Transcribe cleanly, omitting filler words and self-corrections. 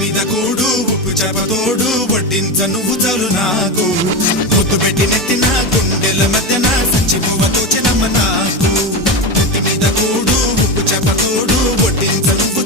మీద కూడు ఉప్పు చేపతోడు వడ్డించ నువ్వు చాలు నాకు ముద్దు పెట్టి నెత్తిన గుండెల మధ్యన సంచి పువ్వతో చిన్నమ్మ నాకు ఇంటి మీద కూడు ఉప్పు చేపతోడు వడ్డించ నువ్వు